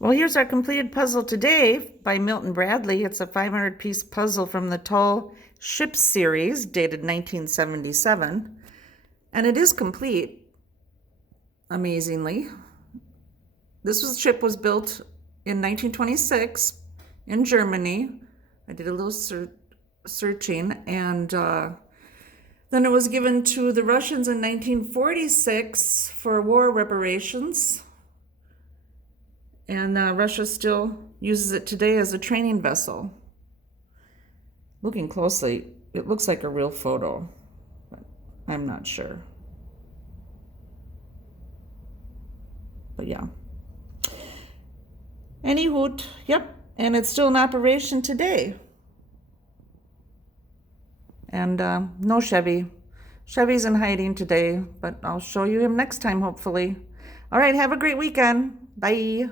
Well, here's our completed puzzle today by Milton Bradley. It's a 500-piece puzzle from the Tall Ships series, dated 1977. And it is complete, amazingly. This ship was built in 1926 in Germany. I did a little searching, and then it was given to the Russians in 1946 for war reparations. And Russia still uses it today as a training vessel. Looking closely, it looks like a real photo, but I'm not sure. But yeah. Anywho, yep, and it's still in operation today. And no Chevy. Chevy's in hiding today, but I'll show you him next time, hopefully. All right, have a great weekend. Bye.